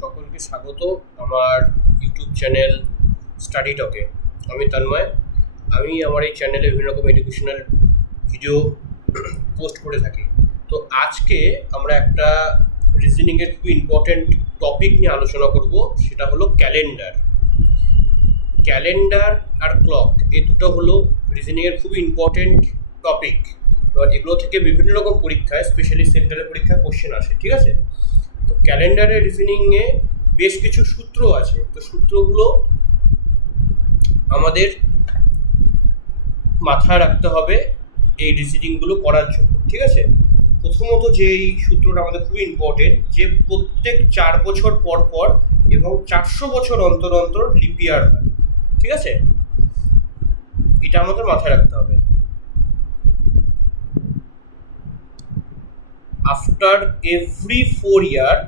সকলকে স্বাগত আমার ইউটিউব চ্যানেল স্টাডি টকে। আমি তন্ময়। আমি আমার এই চ্যানেলে বিভিন্ন রকম এডুকেশনাল ভিডিও পোস্ট করে থাকি। তো আজকে আমরা একটা রিজনিংয়ের খুব ইম্পর্ট্যান্ট টপিক নিয়ে আলোচনা করব, সেটা হলো ক্যালেন্ডার। ক্যালেন্ডার আর ক্লক এই দুটো হলো রিজনিংয়ের খুবই ইম্পর্ট্যান্ট টপিক। এবার এগুলো থেকে বিভিন্ন রকম পরীক্ষায়, স্পেশালি সেন্ট্রালের পরীক্ষায় কোশ্চেন আসে, ঠিক আছে? তো ক্যালেন্ডারের রিজনিংয়ে বেশ কিছু সূত্র আছে। তো সূত্রগুলো আমাদের মাথায় রাখতে হবে এই রিজনিংগুলো করার জন্য, ঠিক আছে? প্রথমত যেই সূত্রটা আমাদের খুবই ইম্পর্টেন্ট, যে প্রত্যেক 4 বছর পর পর এবং 400 বছর অন্তর অন্তর লিপ ইয়ার হয়, ঠিক আছে? এটা আমাদের মাথায় রাখতে হবে। After every 4 year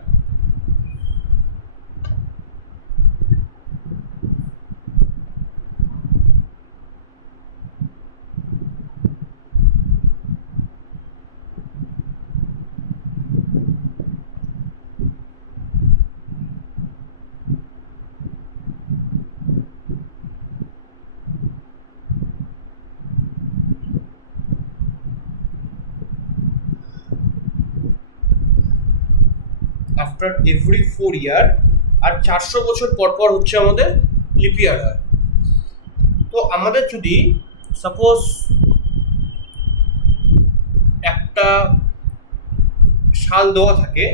after every 4 ইয়ার আর 400 বছর পর পর হচ্ছে আমাদের লিপ ইয়ার হয়। তো আমাদের যদি সাপোজ একটা সাল দেওয়া থাকে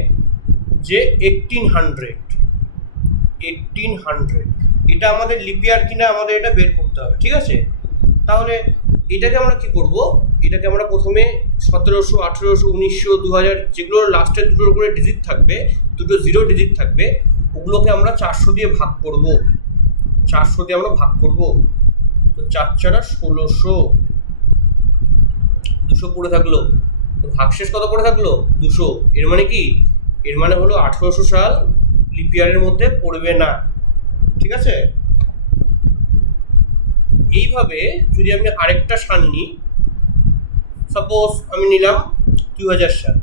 যে 1800, এটা আমাদের লিপ ইয়ার কিনা আমাদের এটা বের করতে হবে, ঠিক আছে? তাহলে এটাকে আমরা কি করব? এটাকে আমরা প্রথমে 1700, 1800, 1900, 2000 যেগুলো লাস্টের দুটোর করে ডিজিট থাকবে, দুটো জিরো ডিজিট থাকবে, ওগুলোকে আমরা 400 দিয়ে ভাগ করব। 400 দিয়ে আমরা ভাগ করব। তো 4 4 1600, 200 পড়ে থাকলো। তো ভাগশেষ কত পড়ে থাকলো? 200। এর মানে কি? এর মানে হলো 1800 সাল লিপ ইয়ারের মধ্যে পড়বে না, ঠিক আছে? এইভাবে যদি আমি আরেকটা সাল নিই, সাপোজ আমি নিলাম 2000 সাল,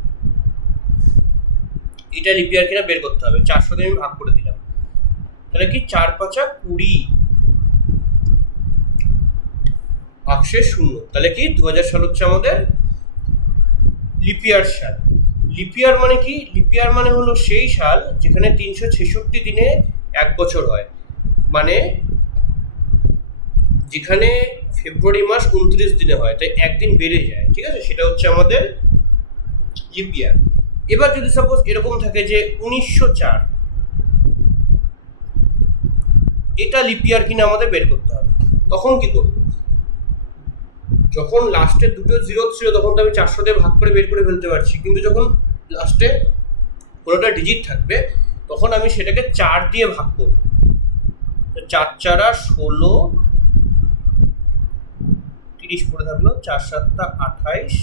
এটা লিপ ইয়ার কিনা বের করতে হবে। 400 দিয়ে আমি ভাগ করে দিলাম, তাহলে কি 4 5 20, ভাগশেষ 0। তাহলে কি 2000 সাল হচ্ছে আমাদের লিপ ইয়ার সাল। লিপ ইয়ার মানে কি? লিপ ইয়ার মানে হলো সেই সাল যেখানে 366 দিনে এক বছর হয়, মানে যেখানে ফেব্রুয়ারি মাস 29 দিনে হয়, তাই একদিন বেড়ে যায়, ঠিক আছে? সেটা হচ্ছে আমাদের লিপ ইয়ার। এবার যদি সাপোজ এরকম থাকে যে 1904, এটা লিপ ইয়ার কিনা আমাদের বের করতে হবে। তখন কি করব? যখন লাস্টে দুটো জিরো ছিল তখন তো আমি 400 দিয়ে ভাগ করে বের করে ফেলতে পারছি, কিন্তু যখন লাস্টে কোনোটা ডিজিট থাকবে তখন আমি সেটাকে 4 দিয়ে ভাগ করব। তো 4 4 16, 30 পড়ে থাকলো, 4 7 28,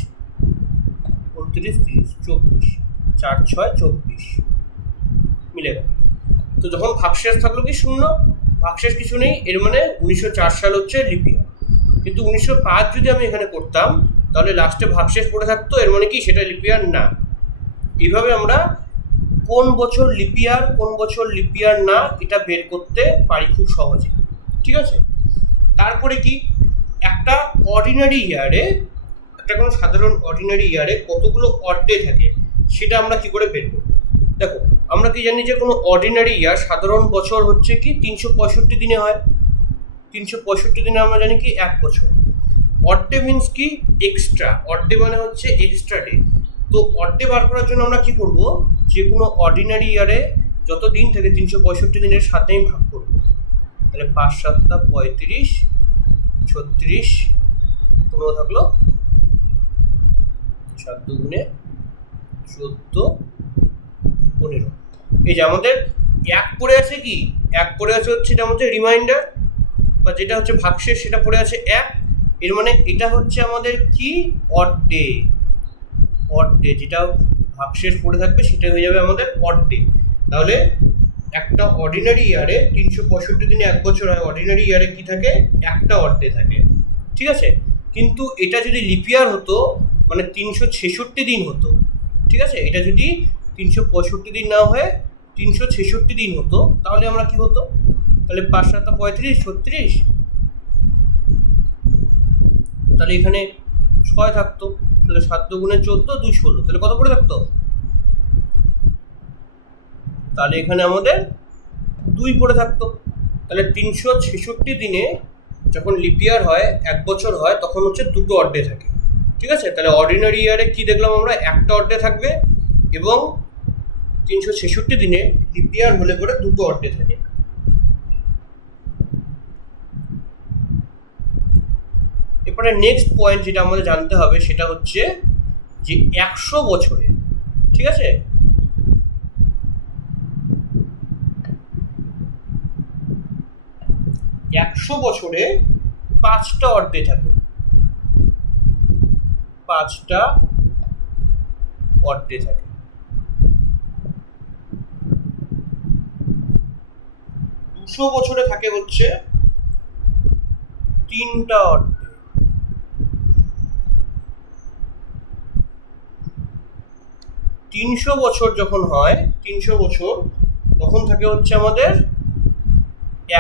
29 30, 24, 4 6 24 মিলে গেল। তো যখন ভাগশেষ থাকলো কি 0, ভাগশেষ কিছু নেই, এর মানে 1904 সাল হচ্ছে লিপ ইয়ার। কিন্তু 1905 যদি আমি এখানে করতাম তাহলে লাস্টে ভাগশেষ পড়ে থাকতো, এর মানে কি সেটা লিপ ইয়ার না। এইভাবে আমরা কোন বছর লিপ ইয়ার কোন বছর লিপ ইয়ার না এটা বের করতে পারি খুব সহজে, ঠিক আছে? তারপরে কি, একটা অর্ডিনারি ইয়ারে, একটা কোনো সাধারণ অর্ডিনারি ইয়ারে কতগুলো অড ডে থাকে সেটা আমরা কি করে বের করব? দেখো, আমরা কি জানি যে কোনো অর্ডিনারি ইয়ার সাধারণ বছর হচ্ছে কি 365 দিনে হয়। 365 দিনে আমরা জানি কি 1 বছর। অড ডে মিনস কি? এক্সট্রা। অড ডে মানে হচ্ছে এক্সট্রা ডে। তো অড ডে বার করার জন্য আমরা কি করব? যে কোনো অর্ডিনারি ইয়ারে যত দিন থাকে 365 দিনের সাথে আমি ভাগ করব। তাহলে 5 7 35, 36, 15 থাকলো, 7 2 গুণে 14, 15। এই যে আমাদের 1 পড়ে আছে কি? 1 পড়ে আছে হচ্ছে এটা আমাদের রিমাইন্ডার, বা যেটা হচ্ছে ভাগশেষ সেটা পড়ে আছে 1। এর মানে এটা হচ্ছে আমাদের কি? Odd day. অড ডে যেটা ভাগশেষ পড়ে থাকবে সেটা হয়ে যাবে আমাদের অড ডে। তাহলে একটা অর্ডিনারি ইয়ারে 365 দিনে 1 বছর হয়, অর্ডিনারি ইয়ারে কি থাকে? একটা অড ডে থাকে, ঠিক আছে? কিন্তু এটা যদি লিপ ইয়ার হতো মানে 366 দিন হতো, ঠিক আছে? এটা যদি 365 দিন না হয়ে 366 দিন হতো, তাহলে আমরা কি হতো, তাহলে 5 7 35 36, তাহলে এখানে 6 থাকতো, তাহলে 7 দুগুণে 14 2 16, তাহলে কত করে থাকতো, তাহলে এখানে আমাদের 2 পড়ে থাকতো। তাহলে 366 দিনে যখন লিপ ইয়ার হয়, 1 বছর হয়, তখন হচ্ছে 2টো অড ডে থাকে। ঠিক আছে, তাহলে অর্ডিনারি ইয়ারে কি দেখলাম আমরা, 1টা অড ডে থাকবে, এবং 366 দিনে লিপ ইয়ার হলে পরে 2টো অড ডে থাকে। এরপরে নেক্সট পয়েন্ট যেটা আমাদের জানতে হবে সেটা হচ্ছে যে 100 বছরে, ঠিক আছে, 100 বছরে 5টা অড ডে থাকে, 5টা অড ডে থাকে। 200 বছরে থাকে হচ্ছে 3টা অড ডে। 300 বছর যখন হয়, 300 বছর তখন থাকে হচ্ছে আমাদের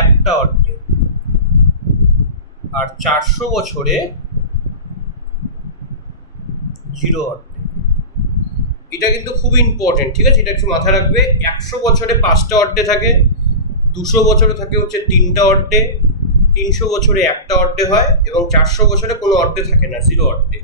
1টা অড ডে। আর 400 বছরে 0 অড ডে। এটা কিন্তু খুবই ইম্পর্টেন্ট, ঠিক আছে, এটা একটু মাথায় রাখবে। 100 বছরে 5টা অড ডে থাকে, 200 বছরে থাকে হচ্ছে 3টা অড ডে, 300 বছরে 1টা অড ডে হয়, এবং 400 বছরে কোনো অড ডে থাকে না, 0 অড ডে।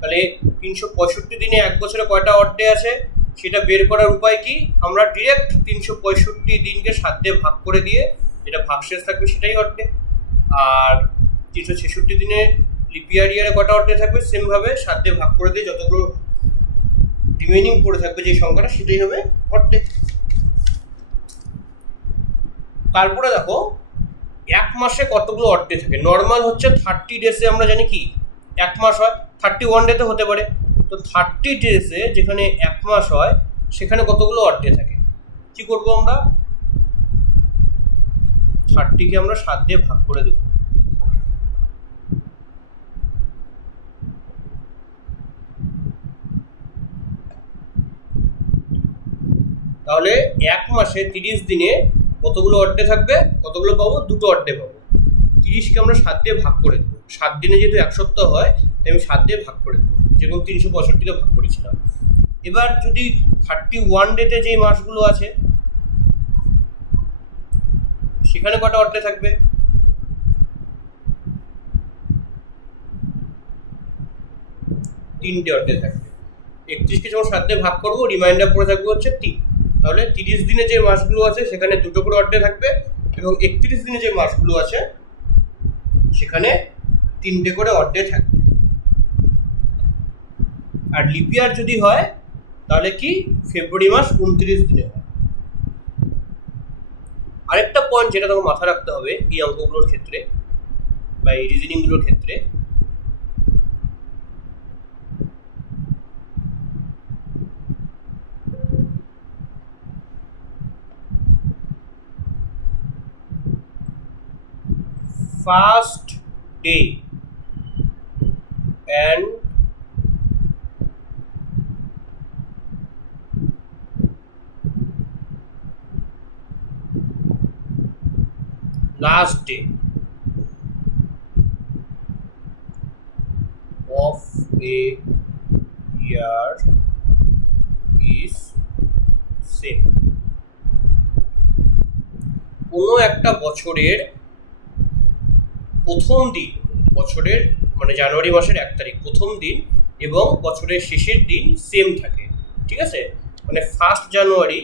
তাহলে 365 দিনে 1 বছরে কয়টা অড ডে আছে সেটা বের করার উপায় কি, আমরা ডিরেক্ট 365 দিনকে 7 দিয়ে ভাগ করে দিয়ে যেটা ভাগশেষ থাকবে সেটাই অড ডে। আর 366 দিনে লিপ ইয়ারে কটা অড ডে থাকবে, সেম ভাবে 7 দিয়ে ভাগ করে দিয়ে যতগুলো রিমেইনিং পড়ে থাকবে যে সংখ্যাটা, সেটাই হবে অড ডে। তারপরে দেখো 1 মাসে কতগুলো অড ডে থাকে। নর্মাল হচ্ছে 30 ডেজে আমরা জানি কি 1 মাস হয়, 31 ডেতে হতে পারে। তো 30 ডেজে যেখানে 1 মাস হয় সেখানে কতগুলো অড ডে থাকে, কি করব আমরা, 30কে আমরা 7 দিয়ে ভাগ করে দেব। তাহলে 1 মাসে 30 দিনে কতগুলো অড ডে থাকবে, কতগুলো পাবো, 2টো অড ডে পাবো। 30কে আমরা 7 দিয়ে ভাগ করে দেবো। 7 দিনে যেহেতু 1 সপ্তাহ হয় তাই আমি 7 দিয়ে ভাগ করে দেবো, যেরকম 365 ভাগ করেছিলাম। এবার যদি 31 ডেতে যেই মাসগুলো আছে সেখানে কটা অড ডে থাকবে, 3টে অড ডে থাকবে। 31কে যখন 7 দিয়ে ভাগ করবো, রিমাইন্ডার পড়ে থাকবে হচ্ছে 3। তাহলে 30 দিনে যে মাসগুলো আছে সেখানে 2টো করে অড ডে থাকবে, এবং 31 দিনে যে মাসগুলো আছে সেখানে 3টে করে অড ডে থাকবে। আর লিপ ইয়ার যদি হয় তাহলে কি, ফেব্রুয়ারি মাস 29 দিনে হয়। আরেকটা পয়েন্ট যেটা তোমাকে মাথায় রাখতে হবে এই অঙ্কগুলোর ক্ষেত্রে বা এই রিজনিংগুলোর ক্ষেত্রে, first day and last day of a year is same. কোনো একটা বছরের প্রথম দিন, বছরের মানে জানুয়ারি মাসের 1 তারিখ প্রথম দিন এবং বছরের শেষের দিন সেম থাকে, ঠিক আছে, মানে 1 জানুয়ারি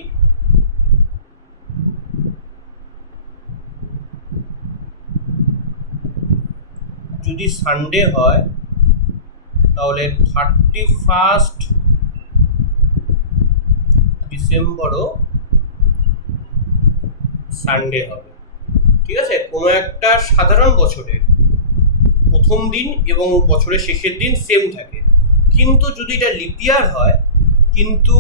যদি সানডে হয় তাহলে 31 ডিসেম্বরও সানডে হবে, ঠিক আছে। কোনো একটা সাধারণ বছরের প্রথম দিন এবং বছরের শেষের দিন সেম থাকে, কিন্তু যদি এটা লিপ ইয়ার হয়, কিন্তু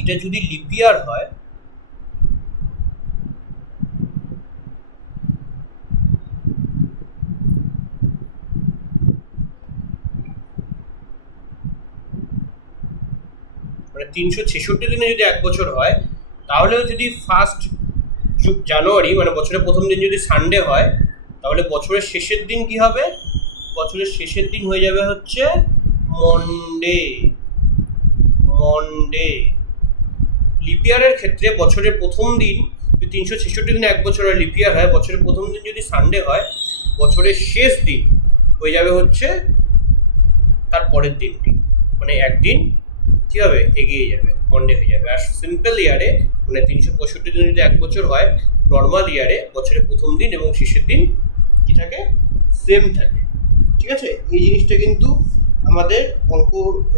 এটা যদি লিপ ইয়ার হয় মানে 366 দিনে যদি 1 বছর হয়, তাহলে যদি ফার্স্ট জানুয়ারি মানে বছরের প্রথম দিন যদি সানডে হয়, তাহলে বছরের শেষের দিন কি হবে? বছরের শেষের দিন হয়ে যাবে হচ্ছে মন্ডে। লিপ ইয়ারের ক্ষেত্রে বছরের প্রথম দিন, 366 দিনে 1 বছর হয়, লিপ ইয়ার হয়, বছরের প্রথম দিন যদি সানডে হয়, বছরের শেষ দিন হয়ে যাবে হচ্ছে তার পরের দিনটি, মানে একদিন কি হবে? এগিয়ে যাবে, মন্ডে হয়ে যাবে। আর সিম্পল ইয়ারে মানে 365 দিন যদি 1 বছর হয়, নর্মাল ইয়ারে বছরের প্রথম দিন এবং শেষের দিন কি থাকে? সেম থাকে। ঠিক আছে, এই জিনিসটা কিন্তু আমাদের অঙ্ক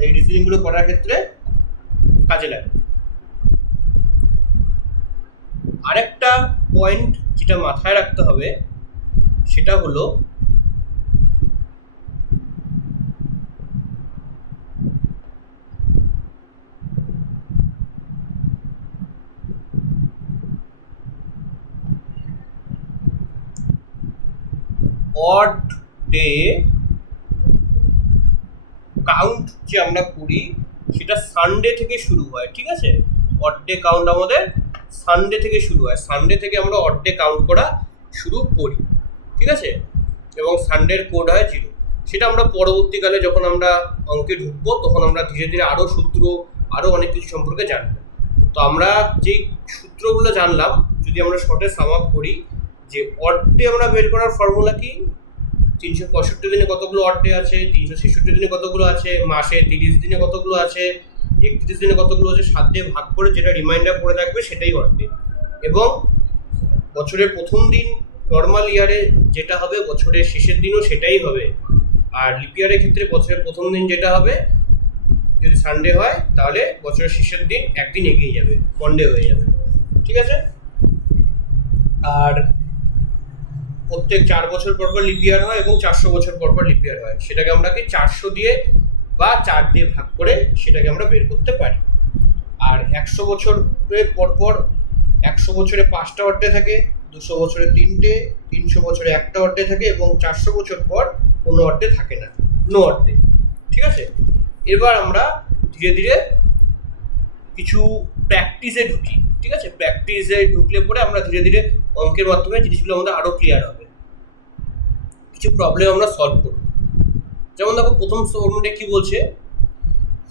এই রিজনিংগুলো করার ক্ষেত্রে কাজে লাগে। আরেকটা পয়েন্ট যেটা মাথায় রাখতে হবে সেটা হলো অড ডে কাউন্ট যে আমরা করি সেটা সানডে থেকে শুরু হয়। ঠিক আছে, অড ডে কাউন্ট আমাদের সানডে থেকে শুরু হয়। সানডে থেকে আমরা অড ডে কাউন্ট করা শুরু করি। ঠিক আছে, এবং সানডের কোড হয় 0। সেটা আমরা পরবর্তীকালে যখন আমরা অঙ্কে ঢুকবো তখন আমরা ধীরে ধীরে আরও সূত্র, আরও অনেক কিছু সম্পর্কে জানবো। তো আমরা যেই সূত্রগুলো জানলাম, যদি আমরা শর্টে সাম আপ করি, যে অড ডে আমরা বের করার ফর্মুলা কি? 365 দিনে কতগুলো অড ডে আছে, 366 দিনে কতগুলো আছে, মাসে 30 দিনে কতগুলো আছে, 31 দিনে কতগুলো আছে, 7 দিয়ে ভাগ করে যেটা রিমাইন্ডার পড়ে থাকবে সেটাই অড ডে। এবং বছরের প্রথম দিন নর্মাল ইয়ারে যেটা হবে, বছরের শেষের দিনও সেটাই হবে। আর লিপ ইয়ারের ক্ষেত্রে বছরের প্রথম দিন যেটা হবে, যদি সানডে হয় তাহলে বছরের শেষের দিন একদিন এগিয়ে যাবে, মন্ডে হয়ে যাবে। ঠিক আছে, আর প্রত্যেক 4 বছর পর পর লিপ ইয়ার হয় এবং 400 বছর পর পর লিপ ইয়ার হয়। সেটাকে আমরা কি 400 দিয়ে বা 4 দিয়ে ভাগ করে সেটাকে আমরা বের করতে পারি। আর 100 বছরের পর পর 100 বছরে 5টা অড ডে থাকে, 200 বছরে 3টে, 300 বছরে 1টা অড ডে থাকে এবং 400 বছর পর কোনো অড ডে থাকে না, নো অড ডে। ঠিক আছে, এবার আমরা ধীরে ধীরে কিছু প্র্যাকটিসে ঢুকি। ঠিক আছে, প্র্যাকটিসে ঢুকলে পরে আমরা ধীরে ধীরে অঙ্কের মাধ্যমে জিনিসগুলো আমাদের আরও ক্লিয়ার হবে, কিছু প্রবলেম আমরা সলভ করব। যেমন দেখো, প্রথম ফর্মুলাটা কি বলছে?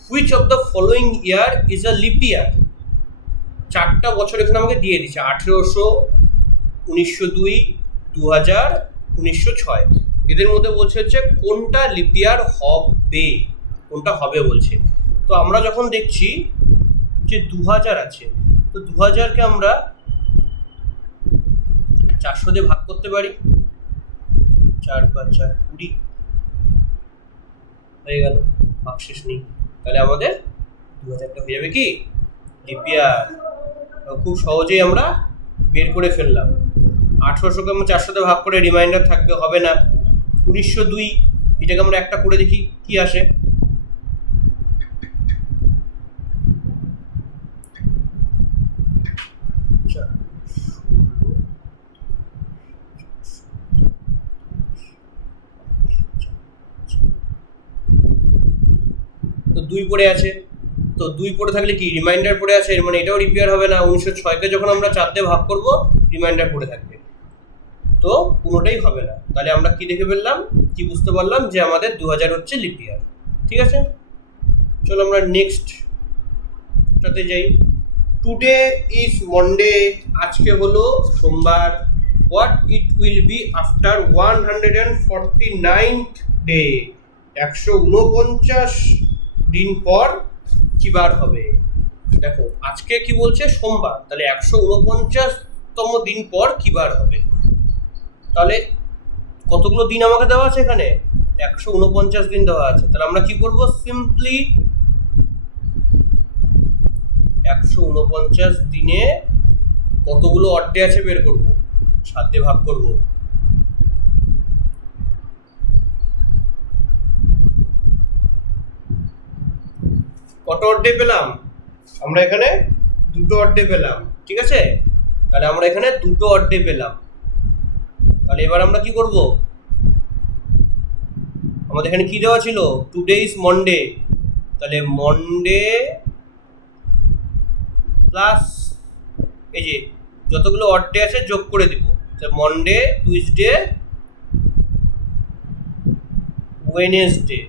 Which of the following year is a lip ইয়ার। 4টা বছর এখানে আমাকে দিয়ে দিচ্ছে, 1800, 1902, 2000, 1906। এদের মধ্যে বলছে হচ্ছে কোনটা লিপ ইয়ার হবে, কোনটা হবে বলছে। তো আমরা যখন দেখছি যে 2000 আছে, তো 2000কে আমরা 400 দিয়ে ভাগ করতে পারি, 4 × 4 = 20 হয়ে গেল, ভাগ শেষ নেই। তাহলে আমাদের 2000টা হয়ে যাবে কি? লিপ ইয়ার। খুব সহজেই আমরা বের করে ফেললাম। 1800কে আমরা 400 দিয়ে ভাগ করে রিমাইন্ডার থাকবে, হবে না। 1902, এটাকে আমরা একটা করে দেখি কি আসে। তো 2 পড়ে আছে, তো 2 পড়ে থাকলে কি রিমাইন্ডার পড়ে আছে, এর মানে এটাও রিপেয়ার হবে না। 1906কে যখন আমরা 4 দিয়ে ভাগ করব রিমাইন্ডার পড়ে থাকবে, তো কোনোটাই হবে না। তাহলে আমরা কি দেখে ফেললাম, কি বুঝতে পারলাম যে আমাদের 2000 হচ্ছে লিপ ইয়ার। ঠিক আছে, চলো আমরা নেক্সটটাতে যাই। টুডে ইজ মন্ডে, আজকে হলো সোমবার। What it will be after 149th day, 149 দিন পর কি বার হবে? দেখো, আজকে কি বলছে? সোমবার। তাহলে 149তম দিন পর কি বার হবে? তাহলে কতগুলো দিন আমাকে দেওয়া আছে এখানে? 149 দিন দেওয়া আছে। তাহলে আমরা কি করব? সিম্পলি 149 দিনে কতগুলো অড ডে আছে বের করব, 7 দিয়ে ভাগ করব। কত অড ডে পেলাম? আমরা এখানে 2টো অড ডে পেলাম। ঠিক আছে, তাহলে আমরা এখানে 2টো অড ডে পেলাম। তাহলে এবার আমরা কি করব? আমাদের এখানে কি দেওয়া ছিল? টুডে ইজ মন্ডে, তাহলে মন্ডে প্লাস এই যে যতগুলো অড ডে আছে যোগ করে দিব, Monday, Tuesday, Wednesday,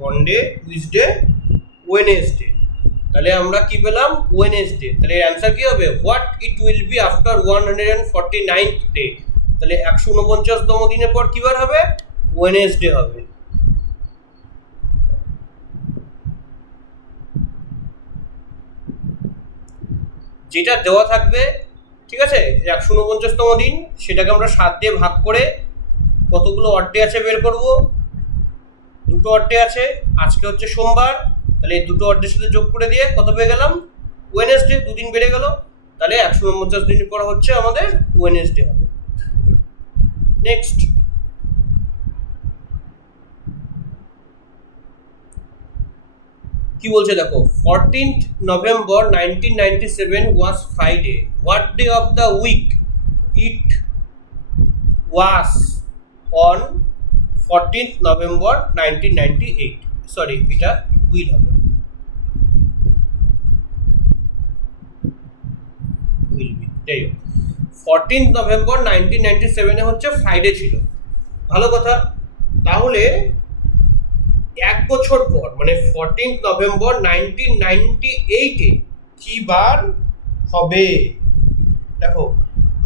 Monday, Tuesday, Wednesday. তাহলে আমরা কি পেলাম? ওয়েনেসডে। তাহলে এর অ্যান্সার কি হবে? What it will be after 149th day. তাহলে 149তম দিনের পর কি বার হবে? ওয়েনেসডে হবে। যেটা দেওয়া থাকবে, ঠিক আছে, 149তম দিন, সেটাকে আমরা 7 দিয়ে ভাগ করে কতগুলো অড ডে আছে বের করব। 2টো অড ডে আছে, আজকে হচ্ছে সোমবার, তাহলে এই 2টো অড ডের সাথে যোগ করে দিয়ে কত পেয়ে গেলাম? ওয়েনেসডে। 2 দিন বেড়ে গেল, তাহলে 149 দিন পর হচ্ছে আমাদের ওয়েনেসডে হবে। নেক্সট, কি বলছে দেখো, 14th November 1997 was Friday. What day of the week it was on 14th November 1998? Sorry, এটা উইল হবে, উইল বি। যাই হোক, 14th November 1997 হচ্ছে ফ্রাইডে ছিল। ভালো কথা। তাহলে 1 বছর পর, মানে 14th November 1998 কি বার হবে? দেখো,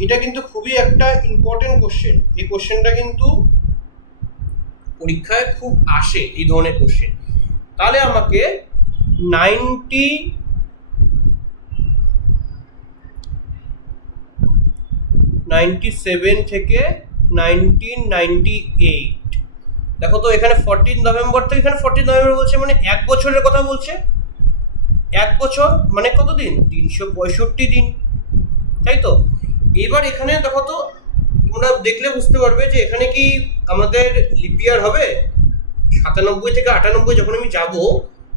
এটা কিন্তু খুবই একটা ইম্পর্টেন্ট কোশ্চেন। এই কোশ্চেনটা কিন্তু পরীক্ষায় খুব আসে, এই ধরনের কোশ্চেন। তাহলে আমাকে 97 থেকে 1998, দেখো তো এখানে 14 নভেম্বর থেকে এখানে 14 নভেম্বর বলছে, মানে 1 বছরের কথা বলছে। 1 বছর মানে কত দিন? 365 দিন, তাই তো? এবার এখানে দেখো তো, তোমরা দেখলে বুঝতে পারবে যে এখানে কি আমাদের লিপ ইয়ার হবে? 97 থেকে 98 যখন আমি যাব,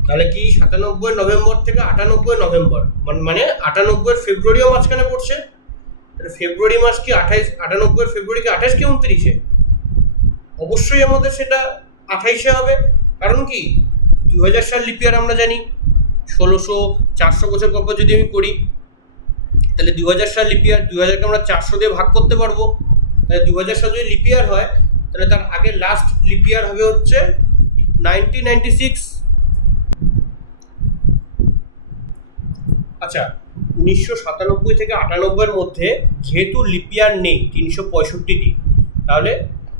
তাহলে কি 97 নভেম্বর থেকে 98 নভেম্বর, মানে 98 ফেব্রুয়ারিও মাঝখানে পড়ছে। তাহলে ফেব্রুয়ারি মাস কি 98 ফেব্রুয়ারি কি 28 কি 29? অবশ্যই আমাদের সেটা 28 হবে। কারণ কি, 2000 সাল লিপ ইয়ার আমরা জানি, 400 বছর পর যদি আমি করি, তাহলে 2000 সাল লিপ ইয়ার, 2000কে আমরা 400 দিয়ে ভাগ করতে পারবো। তাহলে 2000 সাল যদি লিপ ইয়ার হয়, তাহলে তার আগে লাস্ট লিপ ইয়ার হবে হচ্ছে 1996। আচ্ছা, 1997 থেকে 98 মধ্যে যেহেতু লিপ ইয়ার নেই, 365 দিন, তাহলে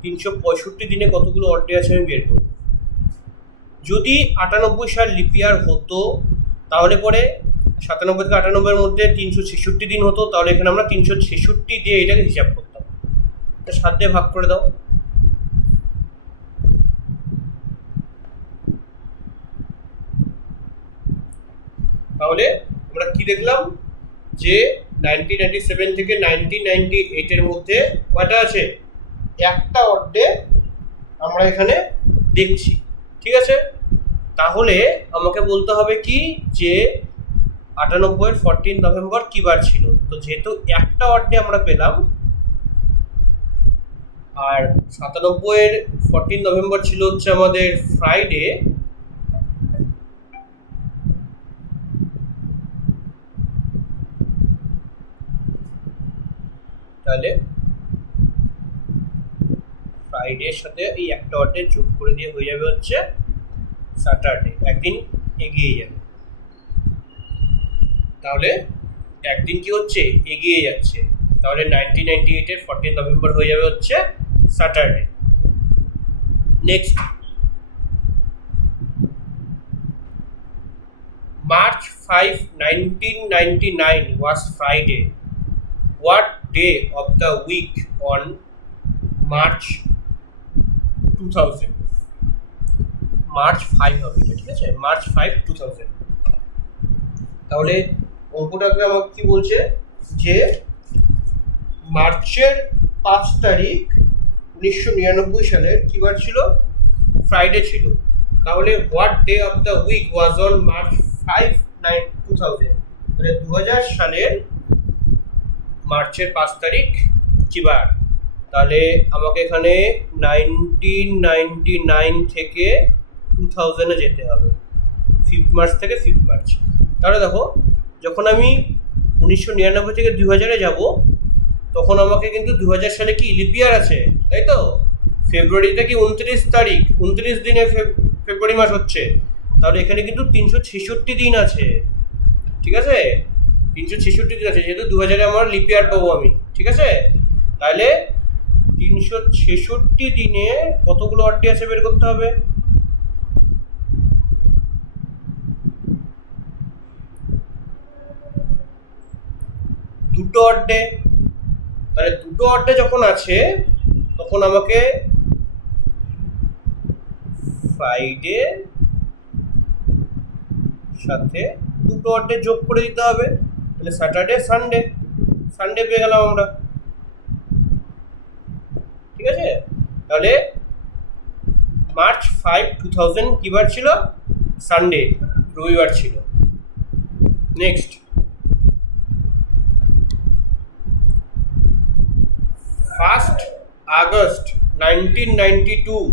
365 দিনে কতগুলো অড ডে আছে আমি বের করব। যদি 98 সাল লিপ ইয়ার হতো, তাহলে পরে 97 থেকে 98 মধ্যে 366 দিন হতো, তাহলে এখানে আমরা 366 দিয়ে এটাকে হিসাব করতাম। 7 দিয়ে ভাগ করে দাও। তাহলে আমরা কি দেখলাম যে 1997 থেকে 1998 এর মধ্যে কয়টা আছে? একটা অড ডে আমরা এখানে দেখছি, ঠিক আছে? তাহলে আমাকে বলতে হবে কি যে 98 14 নভেম্বর কি বার ছিল। তো যেহেতু একটা অড ডে আমরা পেলাম, আর 97 14 নভেম্বর ছিল হচ্ছে আমাদের ফ্রাইডে, তাহলে ফ্রাইডের সাথে এই একটা অড ডে যোগ করে দিয়ে হয়ে যাবে হচ্ছে স্যাটারডে। একদিন এগিয়ে যাবে, তাহলে একদিন কি হচ্ছে? এগিয়ে যাচ্ছে। তাহলে 1998 14 নভেম্বর হয়ে যাবে হচ্ছে Saturday. Next, March 5, 1999 was Friday. What day of the week on March 2000? March 5 হবে, ঠিক আছে? March 5, 2000। তাহলে অঙ্কটাকে আমাকে কি বলছে যে মার্চের 5 তারিখ 1999 সালের কি বার ছিল? ফ্রাইডে ছিল। তাহলে what day of the week was on March 5, 2000? তাহলে 2000 সালের মার্চের 5 তারিখ কি বার? তাহলে আমাকে এখানে 1999 থেকে 2000-এ যেতে হবে, 5th মার্চ থেকে 5th মার্চ। তাহলে দেখো, যখন আমি 1999 থেকে 2000-এ যাব, তখন আমাকে কিন্তু 2000 সালে কি লিপ ইয়ার আছে, তাই তো? ফেব্রুয়ারিতে কি 29 তারিখ, 29 দিনে ফেব্রুয়ারি মাস হচ্ছে, তাহলে এখানে কিন্তু 366 দিন আছে, ঠিক আছে? 366 দিন আছে, যেহেতু 2000-এ আমার লিপ ইয়ার পাবো আমি, ঠিক আছে? তাহলে 366 দিনে কতগুলো অড ডে আছে বের করতে হবে। দুটো অড ডে। তাহলে দুটো অড ডে যখন আছে, তখন আমাকে ফ্রাইডে সাথে দুটো অড ডে যোগ করে দিতে হবে। তাহলে স্যাটারডে সানডে পেয়ে গেলাম আমরা, ঠিক আছে? তাহলে মার্চ 5, 2000 কি বার ছিল? সানডে, রবিবার ছিল। Next, 1st August 1992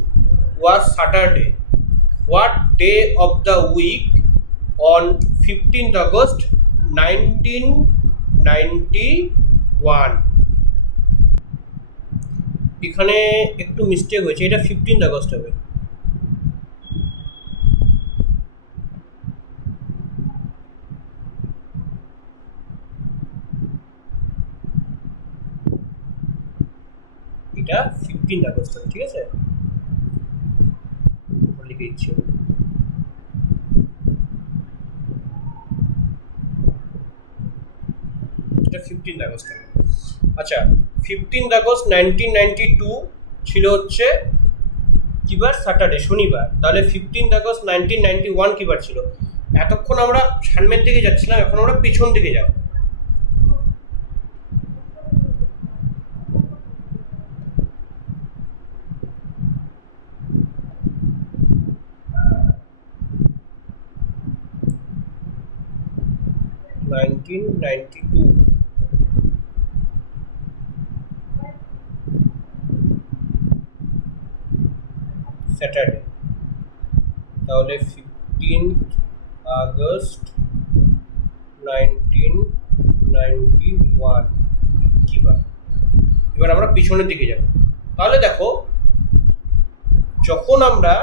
was Saturday. What day of the week on 15th August 1991? এখানে একটু মিস্টেক হয়েছে, এটা 15th আগস্ট হবে। এটা 15th আগস্ট হবে, ঠিক আছে? লিখে দিচ্ছি। এটা 15th আগস্ট হবে। আচ্ছা, 15th আগস্ট 1992 ছিল হচ্ছে কিবার? স্যাটারডে, শনিবার। তাহলে 15th আগস্ট 1991 কিবার ছিল? এতক্ষণ আমরা সামনের দিকে যাচ্ছিলাম, এখন আমরা পিছন দিকে যাব। স্যাটারডে, তাহলে 15th আগস্ট 1991 কিবার? এবার আমরা পিছনের দিকে যাব। তাহলে দেখো, যখন আমরা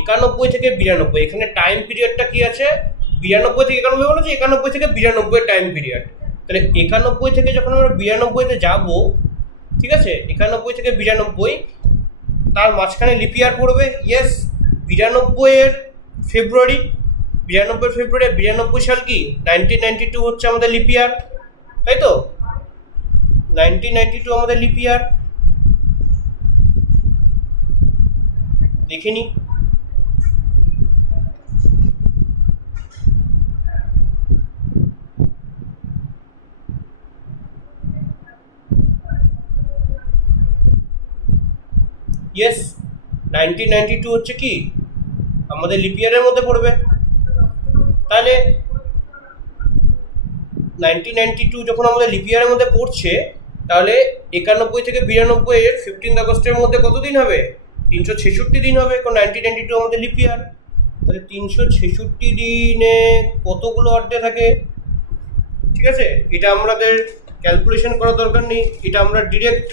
একানব্বই থেকে 92, এখানে টাইম পিরিয়ডটা কি আছে? 92 থেকে 91 বলেছে, 91 থেকে 92 টাইম পিরিয়ড। তাহলে 91 থেকে যখন আমরা 92-তে যাব, ঠিক আছে? 91 থেকে 92, তার মাঝখানে লিপ ইয়ার পড়বে। ইয়েস, 92-এর ফেব্রুয়ারি, 92 সাল কি 1992 হচ্ছে আমাদের লিপ ইয়ার, তাই তো? 1992 আমাদের লিপ ইয়ার, দেখে নি। ইয়েস, 1992 হচ্ছে কি আমাদের লিপ ইয়ারের মধ্যে পড়বে। তাহলে 1992 যখন আমাদের লিপ ইয়ারের মধ্যে পড়ছে, তাহলে 91 থেকে 92-এর 15th আগস্টের মধ্যে কত দিন হবে? 366 দিন হবে, কারণ 1992 আমাদের লিপ ইয়ার। তাহলে 366 দিনে কতগুলো অড ডে থাকে? ঠিক আছে, এটা আমাদের ক্যালকুলেশন করার দরকার নেই, এটা আমরা ডিরেক্ট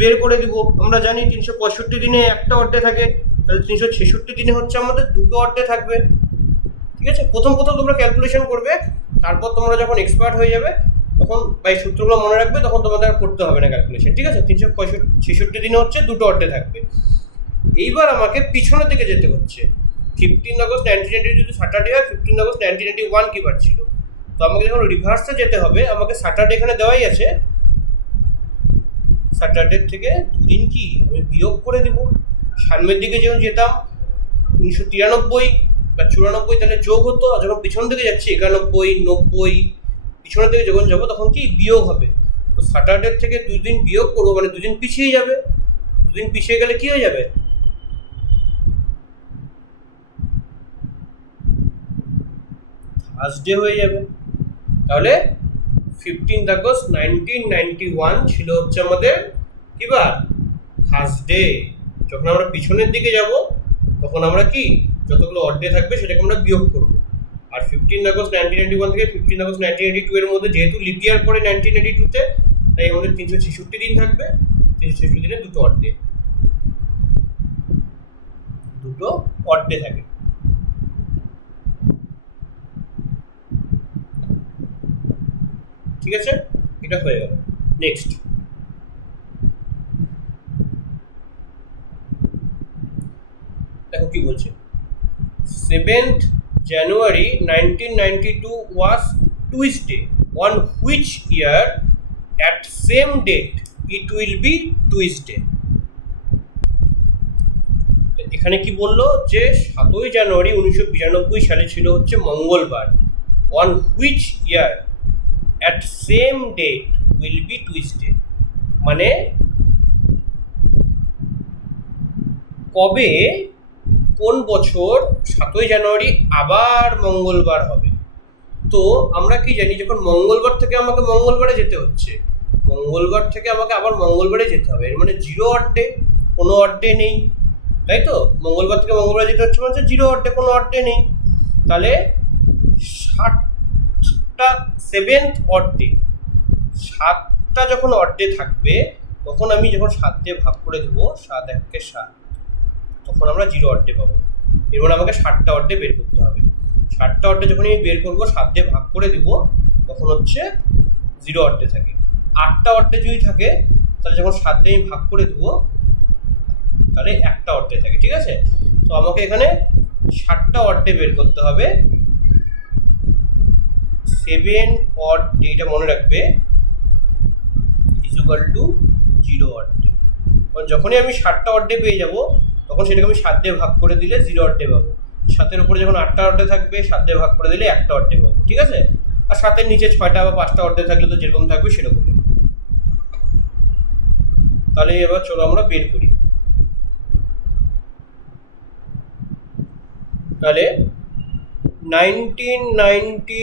বের করে দিব। আমরা জানি 365 দিনে একটা অড ডে থাকে, তাহলে 366 দিনে হচ্ছে আমাদের দুটো অড ডে থাকবে, ঠিক আছে? প্রথম তোমরা ক্যালকুলেশন করবে, তারপর তোমরা যখন এক্সপার্ট হয়ে যাবে, তখন এই সূত্রগুলো মনে রাখবে, তখন তোমাদের আর করতে হবে না ক্যালকুলেশন, ঠিক আছে? 366 দিনে হচ্ছে দুটো অড ডে থাকবে। এইবার আমাকে পিছনের দিকে যেতে হচ্ছে। 15th আগস্ট 1992 যদি স্যাটারডে হয়, 15th আগস্ট 1991 কি বার ছিল? তো আমাকে যখন রিভার্সে যেতে হবে, আমাকে স্যাটারডে এখানে দেওয়াই আছে, স্যাটারডে থেকে দুদিন কি আমি বিয়োগ করে দেব। সামনের দিকে যখন যেতাম 1993 বা 94, তাহলে যোগ হতো, আর যখন পিছন দিকে যাচ্ছি 91, 90, পিছনের দিকে যখন যাবো তখন কি বিয়োগ হবে। তো স্যাটারডে থেকে 2 দিন বিয়োগ করবো, মানে 2 দিন পিছিয়ে যাবে। 2 দিন পিছিয়ে গেলে কি হয়ে যাবে? থার্সডে হয়ে যাবে। তাহলে 15th আগস্ট 1991 ছিল হচ্ছে আমাদের কি বার? থার্সডে, যখন আমরা পিছনের দিকে যাব তখন আমরা কি যতগুলো অড ডে থাকবে সেটাকে আমরা বিয়োগ করবো। আর 15 আগস্ট 1991 থেকে 15 আগস্ট 1982 এর মধ্যে যেহেতু লিপ ইয়ার পরে 1982-তে, তাই আমাদের 366 দিন থাকবে। 366 দিনে দুটো অড ডে থাকে। ঠিক আছে, এটা হয়ে গেল। নেক্সট দেখো কি বলছে। 7th January 1992 was Tuesday, on which year at same date it will be Tuesday. এখানে কি বললো যে 7ই জানুয়ারি 1992 সালে ছিল হচ্ছে মঙ্গলবার। on which year at same date will be Tuesday, মানে কবে কোন বছর 7ই জানুয়ারি আবার মঙ্গলবার হবে। তো আমরা কি জানি, যখন মঙ্গলবার থেকে আমাকে মঙ্গলবারে যেতে হচ্ছে, মঙ্গলবার থেকে আমাকে আবার মঙ্গলবারে যেতে হবে, এর মানে 0 অড ডে, কোনো অড ডে নেই, তাই তো? মঙ্গলবার থেকে মঙ্গলবারে যেতে হচ্ছে মানে 0 অড ডে, কোনো অড ডে নেই। তাহলে 7টা 7th অড ডে, 7টা যখন অড ডে থাকবে তখন আমি যখন 7 দিয়ে ভাগ করে দেবো, 7 1 7, তখন আমরা 0 অড ডে পাবো। এর মানে আমাকে 7টা অড ডে বের করতে হবে। 7টা অড ডে যখন আমি বের করবো, 7 দিয়ে ভাগ করে দিব, তখন হচ্ছে 0 অড ডে থাকে। 8টা অড ডে যদি থাকে তাহলে যখন 7 দিয়ে আমি ভাগ করে দেবো তাহলে 1টা অড ডে থাকে। ঠিক আছে, তো আমাকে এখানে 7টা অড ডে বের করতে হবে। 7 অড ডে, এটা মনে রাখবে, is equal to 0 odd day. যখনই আমি 7টা অড ডে পেয়ে যাবো তখন সেটাকে আমি 7 দিয়ে ভাগ করে দিলে 0 অড ডে পাবো। 7-এর উপরে যখন 8টা অড ডে থাকবে, 7 দিয়ে ভাগ করে দিলে 1টা অড ডে পাবো। ঠিক আছে, আর 7-এর নিচে 6টা বা 5টা অড ডে থাকলে তো যেরকম থাকবে সেরকমই। তাহলে এবার চলো আমরা বের করি। তাহলে 1990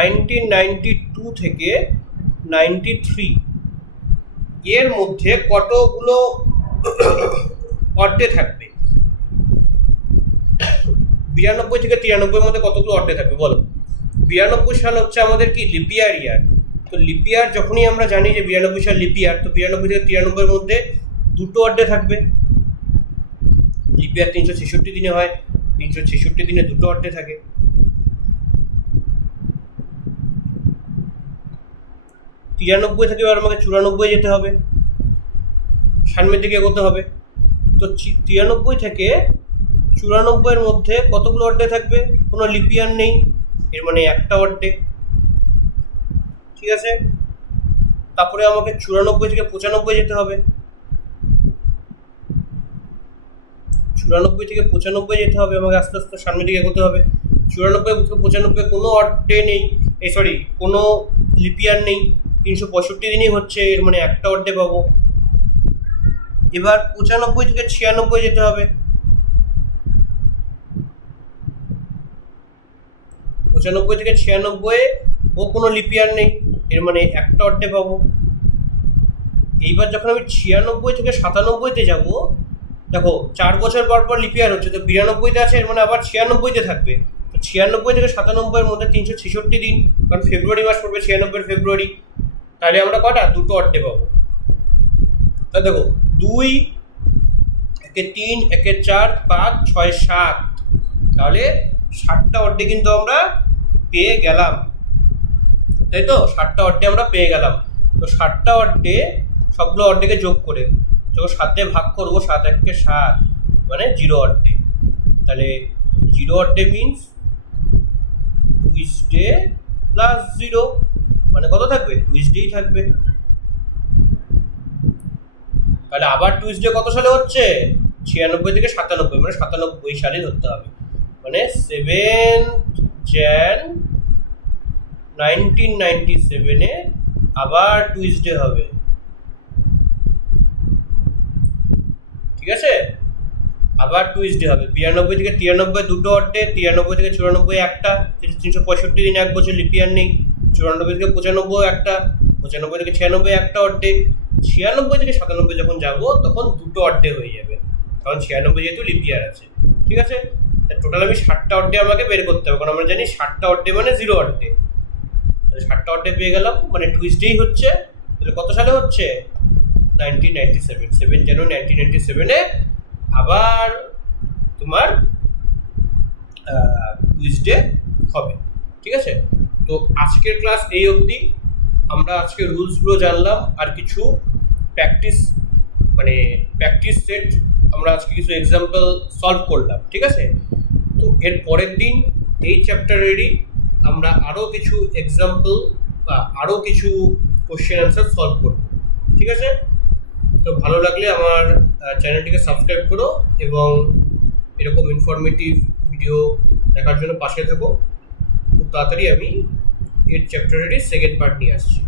1992 থেকে 93 এর মধ্যে কতগুলো অড ডে থাকবে? 92 থেকে 93 এর মধ্যে কতগুলো অড ডে থাকবে বলো? 92 সাল হচ্ছে আমাদের কি লিপ ইয়ার। তো লিপ ইয়ার যখনই আমরা জানি যে 92 সাল লিপ ইয়ার, তো 92 থেকে 93 এর মধ্যে দুটো অড ডে থাকবে। লিপ ইয়ার 366 দিনে হয়, 366 দিনে দুটো অড ডে থাকে। 93 থেকে এবার আমাকে 94 যেতে হবে, সামনের দিকে এগোতে হবে। তো 93 থেকে 94 এর মধ্যে কতগুলো অড ডে থাকবে? কোনো লিপ ইয়ার নেই, এর মানে 1টা অড ডে। ঠিক আছে, তারপরে আমাকে 94 থেকে 95 যেতে হবে, 94 থেকে 95 যেতে হবে আমাকে, আস্তে আস্তে সামনের দিকে এগোতে হবে। 94 থেকে 95 কোনো অড ডে নেই, কোনো লিপ ইয়ার নেই, 365 দিনই হচ্ছে, এর মানে 1টা অড ডে পাবো। এবার 95 থেকে 96 যেতে হবে, 95 থেকে 96 ও কোনো লিপ ইয়ার নেই, এর মানে 1টা অড ডে পাবো। এইবার যখন আমি 96 থেকে 97-তে যাবো, দেখো 4 বছর পর পর লিপ ইয়ার হচ্ছে, তো 92-তে আছে, এর মানে আবার 96-তে থাকবে। তো 96 থেকে 97-এর মধ্যে 366 দিন, কারণ ফেব্রুয়ারি মাস পড়বে 96 ফেব্রুয়ারি। তাহলে আমরা কটা? দুটো অড ডে পাবো। তা দেখো 2 একে 3 একে 4 5 6 7, তাহলে 7টা অড ডে কিন্তু আমরা পেয়ে গেলাম, তাই তো? 7টা অড ডে আমরা পেয়ে গেলাম। তো 7টা অড ডে, সবগুলো অড ডেকে যোগ করে যখন 7 দিয়ে ভাগ করবো, 7 1 7, মানে 0 অড ডে। তাহলে 0 odd day means Tuesday plus 0, মানে কত থাকবে? টুইসডেই থাকবে। তাহলে আবার টুইসডে কত সালে হচ্ছে? 96 থেকে 97, মানে 97 সালে ধরতে হবে, মানে 7th Jan 1997-এ আবার টুইসডে হবে, ঠিক আছে? আবার টুইসডে হবে। 92 থেকে 93 দুটো অড্ডে, 93 থেকে 94 একটা, 365 দিন এক বছর লিপিয়ার নেই। 94 থেকে 95 একটা, 95 থেকে 96 একটা অড্ডে, 96 থেকে 97 যখন যাব তখন দুটো অড্ডে হয়ে যাবে, কারণ 96 যেহেতু লিপিয়ার আছে, ঠিক আছে? টোটাল আমি 60টা অড্ডে আমাকে বের করতে হবে, কারণ আমরা জানি 60টা অড্ডে মানে 0 অড্ডে। 60টা অড্ডে পেয়ে গেলাম, মানে টুইসডেই হচ্ছে। তাহলে কত সালে হচ্ছে? 1997, 7 জানুয়ারি 1997-এ আবার তোমার টুইসডে হবে, ঠিক আছে? তো আজকের ক্লাস এই অবধি। আমরা আজকে রুলসগুলো জানলাম, আর কিছু প্র্যাকটিস প্র্যাকটিস সেট আমরা আজকে কিছু এক্সাম্পল সলভ করলাম, ঠিক আছে? তো এর পরের দিন এই চ্যাপ্টারেরই আমরা আরও কিছু এক্সাম্পল বা আরও কিছু কোশ্চেন অ্যান্সার সলভ করব, ঠিক আছে? তো ভালো লাগলে আমার চ্যানেলটিকে সাবস্ক্রাইব করো এবং এরকম ইনফরমেটিভ ভিডিও দেখার জন্য পাশে থাকো। খুব তাড়াতাড়ি আমি এর চ্যাপ্টারেরই সেকেন্ড পার্ট নিয়ে আসছি।